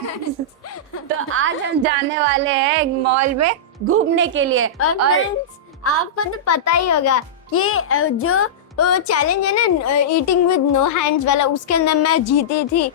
तो आज हम जाने वाले हैं एक मॉल में घूमने के लिए। और फ्रेंड्स आपको तो पता ही होगा कि जो चैलेंज है ना ईटिंग विद नो हैंड्स वाला, उसके अंदर मैं जीती थी।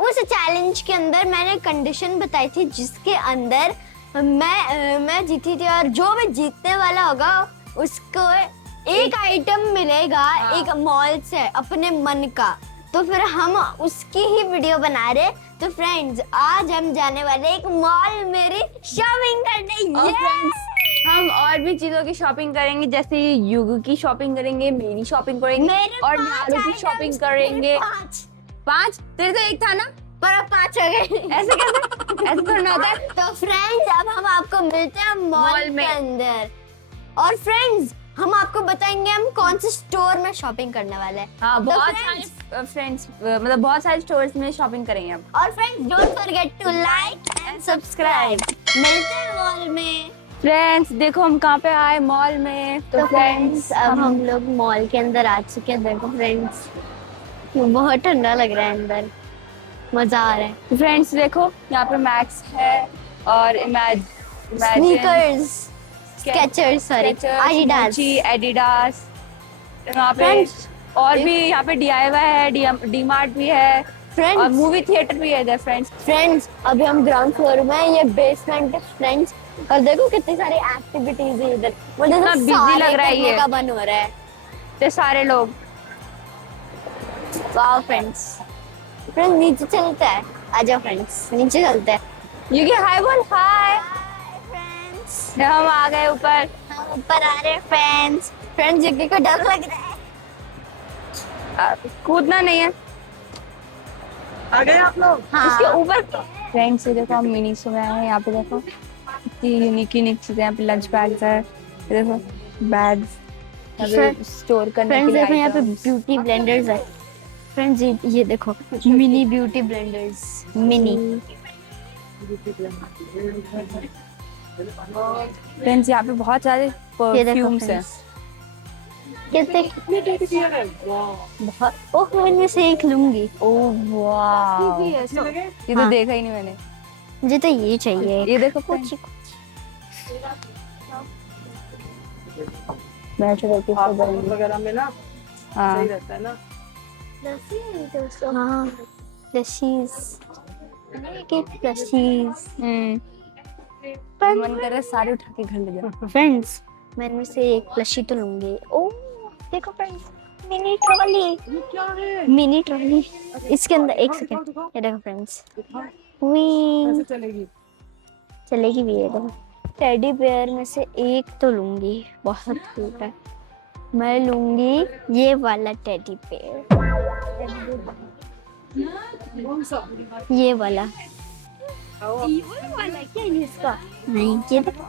उस चैलेंज के अंदर मैंने कंडीशन बताई थी जिसके अंदर मैं जीती थी, और जो भी जीतने वाला होगा उसको एक आइटम मिलेगा एक मॉल से अपने मन का। तो फिर हम उसकी ही वीडियो बना रहे। तो फ्रेंड्स आज हम जाने वाले एक मॉल मेरी शॉपिंग करने। और फ्रेंड्स हम और भी चीजों की शॉपिंग करेंगे, जैसे युग की शॉपिंग करेंगे, मेरी शॉपिंग करेंगे और नारू की शॉपिंग करेंगे। 5 तेरे तो एक था ना, पर 5 हो गए। ऐसे कैसे? ऐसे थोड़ा होता है। तो फ्रेंड्स अब हम आपको मिलते हैं मॉल के अंदर, और फ्रेंड्स हम आपको बताएंगे हम कौन से स्टोर में शॉपिंग करने वाले हैं। हाँ, बहुत सारे फ्रेंड्स मतलब बहुत सारे स्टोर्स में शॉपिंग करेंगे हम। और friends don't forget to like and subscribe. मिलते हैं मॉल में। फ्रेंड्स देखो हम कहाँ पे आए, मॉल में। तो फ्रेंड्स अब हम लोग मॉल के अंदर आ चुके हैं। देखो फ्रेंड्स बहुत ठंडा लग रहा है अंदर, मजा आ रहा है। फ्रेंड्स देखो यहाँ पे मैक्स है और sneakers, Skechers, sorry Adidas, Adidas. यहाँ पे फ्रेंड्स और भी यहाँ पे DIY है, डी मार्ट भी है और मूवी थिएटर भी है इधर। फ्रेंड्स अभी हम ग्राउंड फ्लोर में, ये बेसमेंट है फ्रेंड्स, और देखो कितनी सारी एक्टिविटीज है इधर। मुझे कितना तो busy लग रहा है करने ये। का मन हो रहा है। तो सारे लोग वाओ फ्रेंड्स नीचे चलते हैं। आजाओ फ्रेंड्स नीचे चलते हैं। ये हाय बोल, हाय फ्रेंड्स हम आ गए ऊपर। हम ऊपर आ रहे हैं। फ्रेंड्स युगी को डर लग रहा है। कूदना नहीं है। आ गए आप लोग? हाँ। उसके ऊपर फ्रेंड्स देखो हम मिनी शो में आए हैं। यहाँ पे देखो कितनी यूनिक चीजें, यहाँ पे लंच बैग्स है, ये देखो बैग्स स्टोर करने के लिए। फ्रेंड्स देखो यहाँ पे ब्यूटी ब्लेंडर्स है। फ्रेंड्स ये देखो mini beauty blenders, mini. Friends यहाँ पे बहुत सारे ये देखो परफ्यूम्स हैं। कितने बहुत। ओह मैं इनमें से एक लूंगी। ओह वाह, ये तो हाँ। देखा ही नहीं मैंने। मुझे तो ये चाहिए। ये देखो कुछ वगैरह में ना हाँ सही रहता है ना। हाँ प्लशीज, प्लशीज। मन कर रहा है सारे उठा के घर ले जाओ। फ्रेंड्स मैं इनमें से एक प्लशी तो लूंगी। ओह देखो friends mini trolley, mini trolley. इसके अंदर एक सेकंड, ये देखो फ्रेंड्स वी चलेगी चलेगी भी। ये देखो टेडी बेयर में से एक तो लूंगी, बहुत क्यूट है। मैं लूंगी ये वाला टेडी बेयर, ये वाला क्या है इसका? नहीं ये देखो,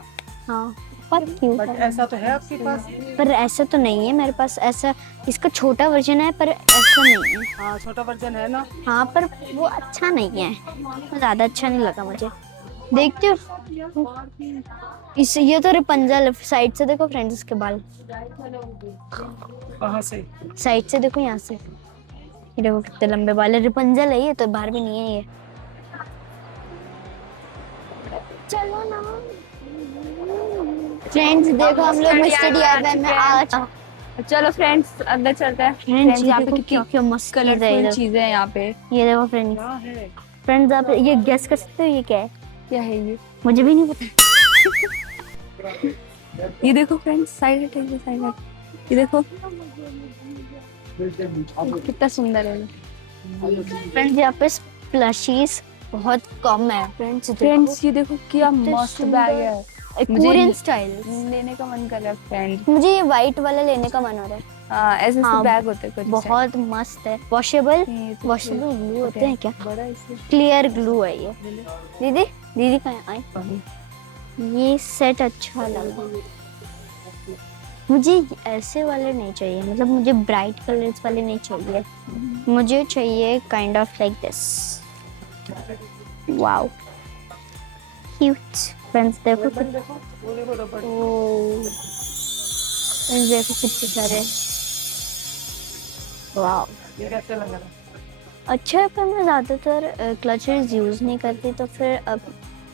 हाँ बहुत क्यूट है। ऐसा तो है आपके पास? पर ऐसा तो नहीं है मेरे पास। ऐसा इसका छोटा वर्जन है पर ऐसा नहीं है। हाँ छोटा वर्जन है ना। हाँ पर वो अच्छा नहीं है, ज्यादा अच्छा नहीं लगा मुझे। देखते हो इस ये तो रेपंजल साइड से देखो फ्रेंड्स, इसके बाल कहाँ से? साइड से देखो, यहाँ से ये देखो कितने लंबे बाल है। रेपंजल है ये तो, बाहर भी नहीं है ये। चलो ना फ्रेंड्स, देखो हम लोग मिस्टर DIY में आ चलो फ्रेंड्स अंदर चलते हैं। फ्रेंड्स यहाँ पे क्या क्या मस्त कलरफुल चीजें हैं यहाँ पे। ये देखो फ्रेंड्स। क्या है? फ्रेंड्स आप ये गेस कर सकते हो ये क्या है? क्या है ये? मुझे भी नहीं पता। ये देखो फ्रेंड्स, साइड हट, साइड हट। ये देखो कितना सुंदर है। फ्रेंड्स यहाँ पे प्लशीज बहुत कम है। फ्रेंड्स ये देखो क्या मस्त बैग है, कोरियन स्टाइल लेने का मन कर रहा है फ्रेंड्स। मुझे ये वाइट वाला लेने का मन हो रहा है। हाँ ऐसे हाँ, बैग होते हैं कुछ। बहुत मस्त है। वॉशेबल वॉशेबल ग्लू होते हैं क्या? क्लियर ग्लू है ये। दीदी दीदी कहाँ आई? ये सेट अच्छा लगा मुझे। ऐसे वाले नहीं चाहिए, मतलब मुझे ब्राइट कलर्स वाले नहीं चाहिए। मुझे चाहिए kind of like this. Wow cute. Friends देखो ओह देखो कितने सारे। वाओ ये कैसे लग रहा है? अच्छा है, पर मैं ज़्यादातर क्लचेस यूज़ नहीं करती, तो फिर अब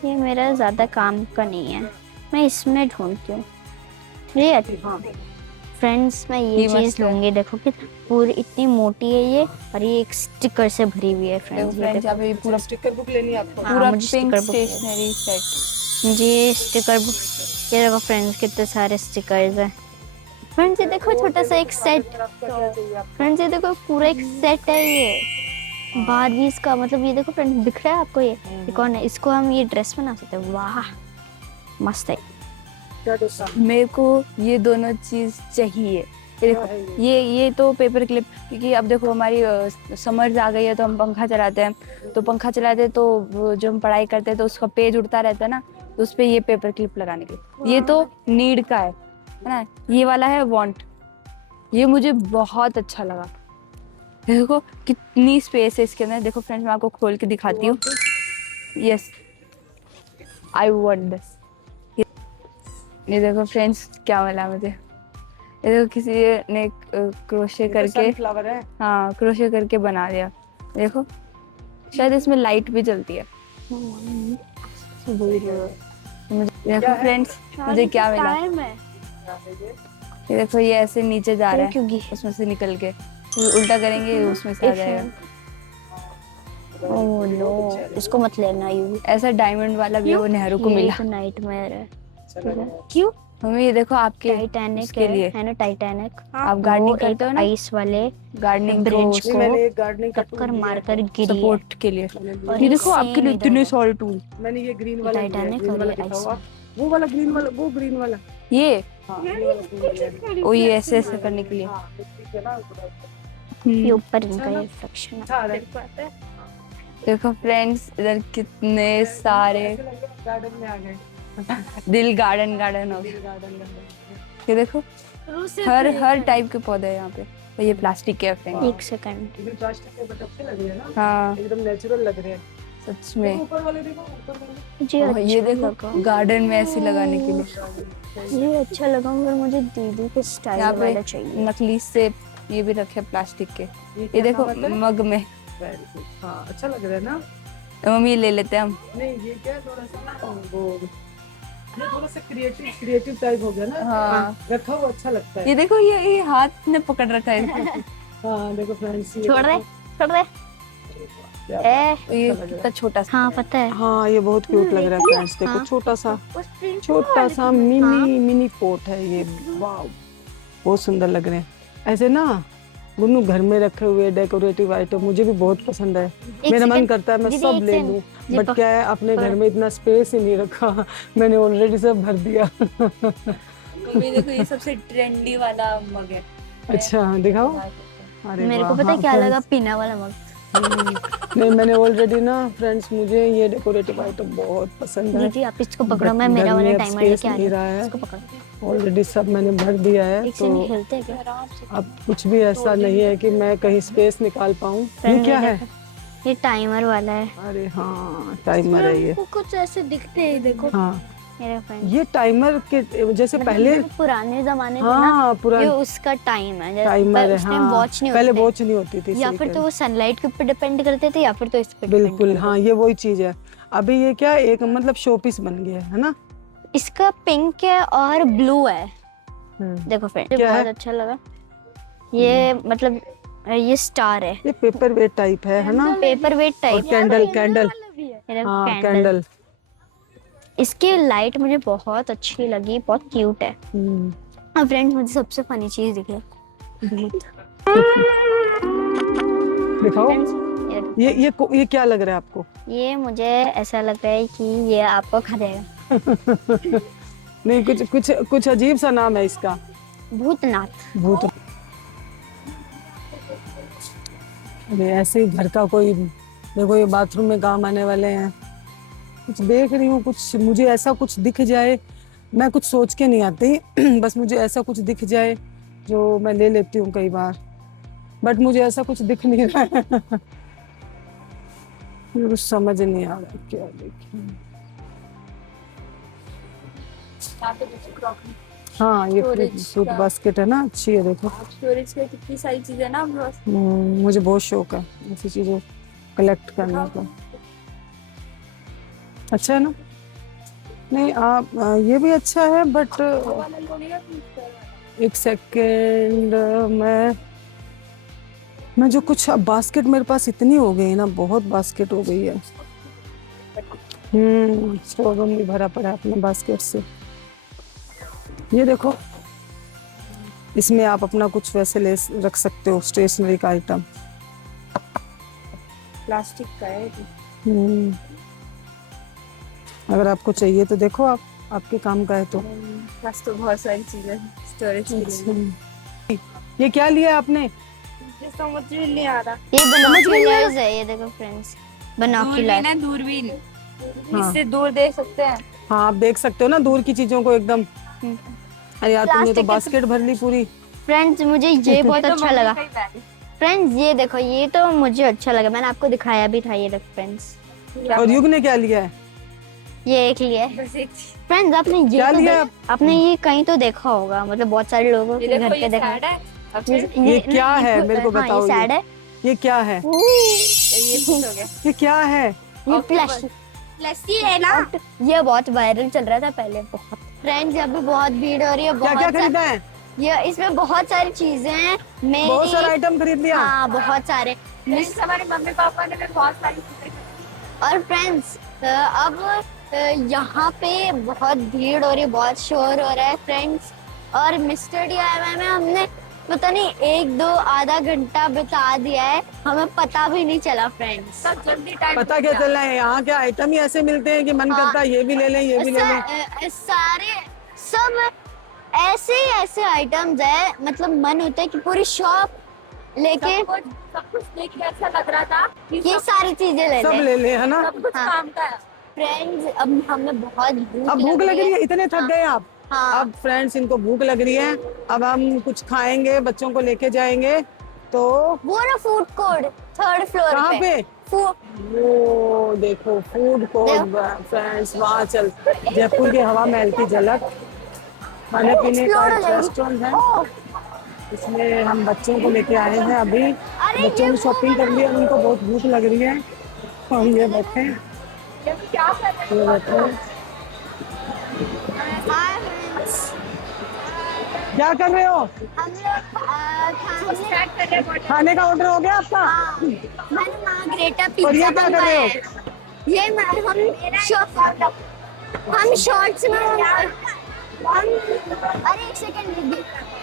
ये मेरा ज़्यादा काम का नहीं है, मैं इसमें ढूंढती हूँ। ये फ्रेंड्स मैं ये ये चीज़ मस्त है। लूँगी, देखो कि पूरी इतनी मोटी है ये, और ये एक स्टिकर से भरी हुई है देखो फ्रेंड्स। ये फ्रेंड्स, यहाँ देखो, पे ये पूरा स्टिकर बुक लेनी है आपको? हाँ, पूरा मुझे pink sticker book stationery set. मुझे ये स्टिकर बुक, ये देखो फ्रेंड्स कितने सारे स्टिकर्स हैं। फ्रेंड्स ये देखो छोटा सा एक सेट, फ्रेंड्स ये देखो पूरा एक सेट है ये बारबीज का, मतलब ये देखो फ्रेंड्स दिख रहा है आपको, ये कौन है, इसको हम ये ड्रेस बना सकते हैं। वाह मस्त है। मेरे को ये दोनों चीज चाहिए। ये देखो, ये तो पेपर क्लिप, क्योंकि अब देखो हमारी समर्स आ गई है, तो हम पंखा चलाते हैं, तो पंखा चलाते हैं तो वो जो हम पढ़ाई करते हैं तो उसका पेज उड़ता रहता है ना, तो उस पे ये पेपर क्लिप लगाने के लिए। ये तो नीड का है ना। ये वाला है वांट, ये मुझे बहुत अच्छा लगा। देखो कितनी स्पेस है इसके अंदर। देखो फ्रेंड्स, मैं आपको खोल के दिखाती हूँ। Yes, I want this. ये देखो फ्रेंड्स क्या मिला मुझे। ये देखो किसी ने क्रोशे करके, फ्लावर है। हाँ क्रोशे करके बना दिया। देखो शायद इसमें लाइट भी जलती है। देखो फ्रेंड्स, मुझे क्या मिला। ये देखो, ये ऐसे नीचे जा रहा है उसमें से निकल के, उल्टा करेंगे उसमें से आ जाएगा। ओह नो, इसको मत लेना यू, ऐसा डायमंड वाला भी वो नेहरू को मिला। तो नाइटमेयर है। क्यों? मम्मी ये देखो आपके टाइटैनिक उसके लिए है ना, टाइटैनिक। आप गार्डनिंग करते हो ना, आइस वाले गार्डनिंग ब्रांच को को मैंने एक गार्डनिंग का टक्कर मारकर गिरी है। सपोर्ट के लिए। और ये देखो आपके लिए same इतने इधर सारे टूल। मैंने ये ग्रीन वाला लिया है, टाइटैनिक ग्रीन और वाला ये दिखा आइस हुआ, वो वाला ग्रीन वाला, वो ग्रीन वाला। ये हाँ, ये वाला green वाला। ओ, ये ऐसे ऐसे करने के लिए। हाँ, ठीक है ना, ये ऊपर इनका ये रिफ्लेक्शन है। अच्छा आ रहा है। देखो फ्रेंड्स, इधर कितने सारे गार्डन में आ गए। दिल गार्डन गार्डन हो गया। गार्डन ये देखो हर टाइप के पौधे हैं यहाँ पे। तो ये प्लास्टिक के फ्रेंड। एक सेकंड, प्लास्टिक के बट अच्छे लग रहे हैं ना, हाँ एकदम नेचुरल लग रहे हैं। सच में। ऊपर वाले देखो, ऊपर वाले। मुझे और ये अच्छा देखो लगा, गार्डन में ऐसे लगाने के लिए। ये अच्छा लगा, मगर मुझे दीदी के स्टाइल यहाँ वाला पे चाहिए। नकली से ये भी रखे प्लास्टिक के। ये देखो मग में। वेरी गुड, हाँ अच्छा लग रहा है ना। मम्मी ले लेते हैं हम। नहीं ये क्या है, थोड़ा सा ना वो, ये थोड़ा सा क्रिएटिव टाइप हो गया ना। हाँ। रखा हुआ अच्छा लगता है। ये देखो, ये हाथ ने पकड़ रखा है इसको। हाँ देखो फ्रेंड्स, छोड़ दे, छोड़ दे। ए, ये कितना छोटा सा। हाँ पता है। हाँ ये बहुत क्यूट लग रहा है फ्रेंड्स, देखो हाँ। छोटा सा मिनी पोट है ये। वाव, बहुत सुंदर लग रहे हैं ऐसे ना। गुन्नू घर में रखे हुए डेकोरेटिव आइटम मुझे भी बहुत पसंद है। मेरा मन करता है मैं दीदी, सब एक ले सेकंड। लूं, जी, बट क्या है अपने घर में इतना स्पेस ही नहीं रखा। मैंने ऑलरेडी सब भर दिया। मम्मी देखो, ये सबसे ट्रेंडी वाला मग है। अच्छा दिखाओ। अरे मेरे को वाह, पता है हाँ, क्या friends, लगा, पीना वाला मग। नहीं मैंने ऑलरेडी ना फ्रेंड्स, मुझे ये डेकोरेटिव आइटम बहुत पसंद है। दीदी आप इसको पकड़ो, But मैं मेरा घर वाला में अब टाइमर लेके space आ नहीं रही रहा हूँ, है। इसको पकड़ो। ऑलरेडी सब मैंने भर दिया है, एक से नहीं तो हिलते क्या? अब कुछ भी ऐसा नहीं है कि मैं कहीं स्पेस निकाल पाऊँ। ये Friend, क्या ये है? देखो, ये टाइमर वाला है। अरे हाँ टाइमर है ये। कुछ ऐसे दिखते हैं, देखो हाँ मेरे फ्रेंड। ये टाइमर के जैसे पहले, पुराने जमाने में ना, हाँ ये पुराना उसका टाइम है, जैसे टाइमर है। उस टाइम हाँ वॉच नहीं पहले होती वॉच नहीं होती थी, या सही फिर कह तो रहे वो सनलाइट के ऊपर डिपेंड करते थे, या फिर तो इस पे हो। depend बिल्कुल करते हाँ, ये वही चीज है। अभी ये क्या एक मतलब शो पीस बन गया है ना। थे। इसका पिंक है और ब्लू है। देखो फ्रेंड, क्या बहुत है? अच्छा लगा ये, मतलब ये स्टार है, ये पेपर वेट टाइप है ना। पेपर वेट और टाइप। कैंडल हाँ कैंडल। इसकी लाइट मुझे बहुत अच्छी लगी, बहुत क्यूट है। और फ्रेंड्स मुझे सबसे फनी चीज दिखी, दिखाओ। फ्रेंड्स ये क्या लग रहा है आपको? ये मुझे ऐसा लग रहा है कि ये आपको खा जाएगा। नहीं कुछ अजीब सा नाम है इसका। भूतनाथ। भूत। अरे ऐसे ही घर का कोई, देखो ये बाथरूम में काम आने वाले हैं। कुछ देख रही हूँ, कुछ मुझे ऐसा कुछ दिख जाए, मैं कुछ सोच के नहीं आती। बस मुझे ऐसा कुछ दिख जाए जो मैं ले लेती हूँ कई बार, बट मुझे ऐसा कुछ दिख नहीं रहा है। मुझे कुछ समझ नहीं आ रहा क्या देखें। हाँ ये Storage फ्रूट का। बास्केट है ना, अच्छी है देखो। स्टोरेज के कितनी सारी चीजें ना बस। मुझे बहुत शौक है ऐसी चीजें कलेक्ट करने का। अच्छा है ना? नहीं आप ये भी अच्छा है बट एक सेकेंड, मैं जो कुछ अब बास्केट मेरे पास इतनी हो गई है ना, बहुत बास्केट हो गई है। स्टोररूम भी भरा पड़ा है अपने बास्केट से। ये देखो, इसमें आप अपना कुछ वैसे ले रख सकते हो, स्टेशनरी का आइटम। प्लास्टिक का है। हम्म, अगर आपको चाहिए तो देखो, आप आपके काम का है तो। बस तो बहुत सारी चीजें स्टोरेज के लिए। ये क्या लिया आपने? समझ में नहीं आ रहा। ये बाइनोक्यूलर्स है, ये देखो फ्रेंड्स, बाइनोक्यूलर। दूरबीन है, दूरबीन। हाँ। इससे दूर देख सकते हैं। हाँ आप देख सकते हो ना दूर की चीजों को एकदम। अरे यार तुमने तो प्लास्टिक के- बास्केट भर ली पूरी। फ्रेंड्स मुझे ये बहुत तो अच्छा मम्मी लगा। का ही बैग है। फ्रेंड्स ये देखो, ये तो मुझे अच्छा लगा, मैंने आपको दिखाया भी था। ये देखो फ्रेंड्स, और युग ने क्या लिया है? ये एक लिया है। बस एक चीज। फ्रेंड्स आपने ये क्या तो लिया? आपने ये कहीं तो देखा होगा, मतलब बहुत सारे लोगों ये के देखो घर ये पे देखा। सैड है। अब फिर ये क्या है? मेरे को हाँ, बताओ ये सैड है। ये क्या है? ये कुछ हो गया। ये क्या है? ये Octopus। लस्सी है ना। ये बहुत वायरल चल रहा था पहले बहुत। फ्रेंड्स यहाँ पे बहुत भीड़ हो रही है, क्या क्या खरीदा है? ये इसमें बहुत सारी चीजें हैं। बहुत सारा मेरी आइटम खरीद लिया। हाँ बहुत सारे। फ्रेंड्स हमारे मम्मी पापा ने भी बहुत सारी चीजें खरीदी। और फ्रेंड्स अब यहाँ पे बहुत भीड़ हो रही है, बहुत शोर हो रहा है फ्रेंड्स। और मिस्टर DIY में हमने पता नहीं 1-2 आधा घंटा बिता दिया है, हमें पता भी नहीं चला फ्रेंड्स। सब जल्दी टाइम पता क्या चल रहा है, यहाँ के आइटम ही ऐसे मिलते हैं कि मन हाँ। करता है ये भी ले लें, ये भी ले लें। सारे सब ऐसे आइटम्स है, मतलब मन होता है कि पूरी शॉप लेके सब कुछ देख के ऐसा लग रहा था कि ये सारी चीजें ले सब लें। ले ले, है ना? सब कुछ हाँ। काम का है। फ्रेंड्स अब हमें बहुत अब भूख लग रही है, इतने थक गए आप। हाँ। अब फ्रेंड्स इनको भूख लग रही है, अब हम कुछ खाएंगे, बच्चों को लेके जाएंगे। तो वो ना फूड कोर्ट 3rd फ्लोर कहाँ पे? फूड वो देखो फूड कोर्ट फ्रेंड्स, वहाँ चल। जयपुर के हवा महल की झलक, खाने पीने का एक रेस्टोरेंट है, इसमें हम बच्चों को लेके आए हैं। अभी बच्चों ने शॉपिंग कर लिया, उनको बहुत भूख लग रही है। और ये बैठे हैं, क्या कर रहे ये बैठे हैं। क्या कर रहे हो? हम लोग खाने खाने का ऑर्डर हो गया आपका? मैंने मार्गरेटा और ये पिज्जा क्या कर रहे हो? मंगवाया है। ये हम शॉर्ट्स में हम अरे एक सेकंड रुकिए,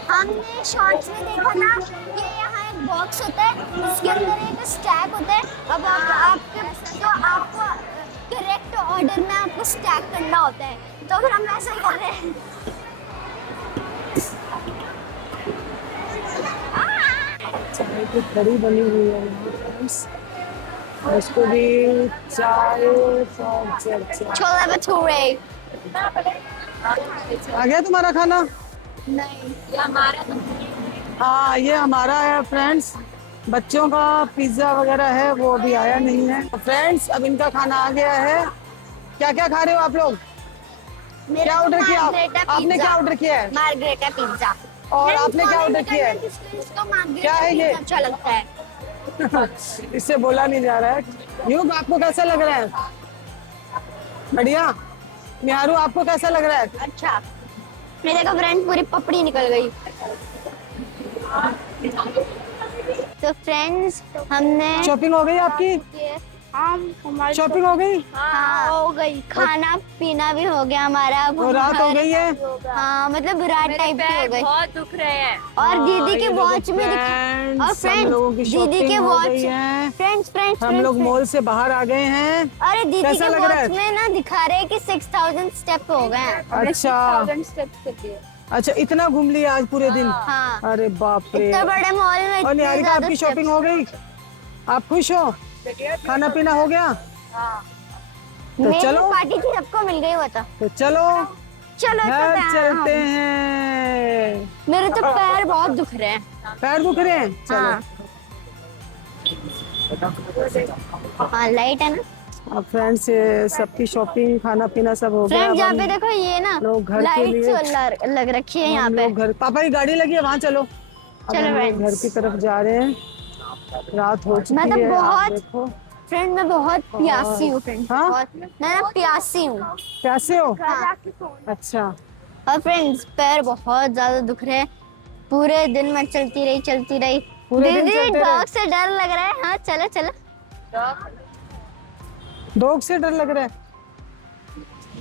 हमने शॉर्ट्स में देखा ना कि यहाँ एक बॉक्स होता है, इसके अंदर एक स्टैक होता है। अब आपको करेक्ट ऑर्डर में आपको स्टैक करना होता है, तो फिर हम ऐसा ही कर रहे हैं। चाय की कड़ी बनी हुई है यहाँ फ्रेंड्स, उसको भी चाय छोले भटूरे आ गया तुम्हारा खाना? नहीं, हाँ ये हमारा है फ्रेंड्स, बच्चों का पिज्जा वगैरह है, वो अभी आया नहीं है फ्रेंड्स। अब इनका खाना आ गया है। क्या क्या खा रहे हो आप लोग? क्या ऑर्डर किया आपने? क्या ऑर्डर किया है? Margherita pizza. और आपने क्या ऑर्डर किया है? क्या है ये? अच्छा लगता है। इससे बोला नहीं जा रहा है। युग आपको कैसा लग रहा है? बढ़िया। निहारू आपको कैसा लग रहा है? अच्छा, मेरे का फ्रेंड पूरी पपड़ी निकल गई। तो फ्रेंड्स हमने शॉपिंग हो गई आपकी? हमारी शॉपिंग हो गई? हाँ हो गई, खाना पीना भी हो गया हमारा। अब और रात हो गई है? हाँ मतलब रात टाइप की हो गई। बहुत दुख रहे हैं। और दीदी के ये वॉच देखो में और friends, हम लोगों की फ्रेंड्स दीदी के शॉपिंग हो वॉच गई है। फ्रेंड्स हम लोग मॉल से बाहर आ गए हैं। अरे दीदी कैसा के लग रहा है? वॉच में ना दिखा रहे हैं कि 6000 स्टेप हो गए हैं। अच्छा 1000 स्टेप्स कर दिए। अच्छा, इतना घूम लिया आज पूरे दिन? हाँ, अरे बाप रे। इतने बड़े मॉल में और इतने निहारिका ज्यादा आपकी steps। शॉपिंग हो गई? आप खुश हो? खाना पीना हो गया? तो मेरी चलो, पार्टी थी, सबको मिल गई वो तो। तो चलो चलो घर चलते हैं चलते हैं। हम। मेरे तो पैर बहुत दुख रहे हैं। पैर दुख रहे हैं? चलो। हाँ हाँ लाइट है ना। अब फ्रेंड्स सबकी शॉपिंग खाना पीना सब हो गया। फ्रेंड्स अब यहाँ हम पे देखो ये ना लोग घर के लाइट्स लिए लग रखी है यहाँ हम पे। लोग घर, पापा की गाड़ी लगी है वहाँ चलो। अब चलो हम लोग घर friends। की तरफ जा रहे हैं, रात हो चुकी मैं तो है। आप बहुत देखो फ्रेंड मैं बहुत प्यासी हूँ फ्रेंड, हाँ? मैं ना प्यासी हूँ। कैसे हो? हाँ। अच्छा और फ्रेंड्स पैर बहुत ज्यादा दुख रहे हैं, पूरे दिन मैं चलती रही। पूरे दिन दीदी चलते रहे? डॉग से डर लग रहा है। हाँ चलो चलो। डॉग से डर लग रहा है?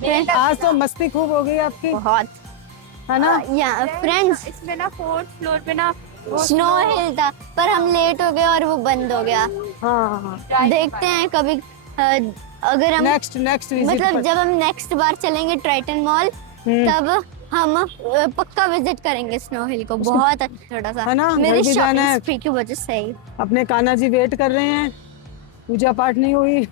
Friends, आज तो मस्ती खूब हो गई आपकी, बहुत है ना? या फ्रेंड्स इसमें ना 4th फ्लोर पे ना स्नो हिल था पर हम लेट हो गए और वो बंद हो गया। हाँ हाँ। देखते हैं कभी अगर हम नेक्स्ट विजिट मतलब जब हम नेक्स्ट बार चलेंगे ट्राइटन मॉल तब हम पक्का विजिट करेंगे स्नो हिल को। बहुत अच्छा छोटा सा है ना? घर मेरी भी जाना है। शॉपिंग स्प्री की वजह से ही। अपने कान्हा जी वेट कर रहे हैं, पूजा पाठ नहीं हुई।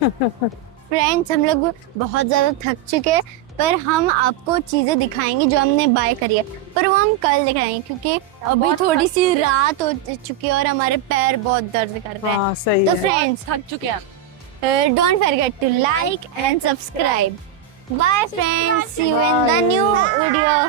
फ्रेंड्स हम लोग बहुत ज्यादा थक चुके हैं पर हम आपको चीजें दिखाएंगे जो हमने बाय करी है, पर वो हम कल दिखाएंगे क्योंकि अभी थोड़ी सी रात हो चुकी है और हमारे पैर बहुत दर्द कर रहे हैं। हाँ सही तो है। फ्रेंड्स थक चुके हैं। don't forget to like and subscribe. Bye friends, see you in the new video.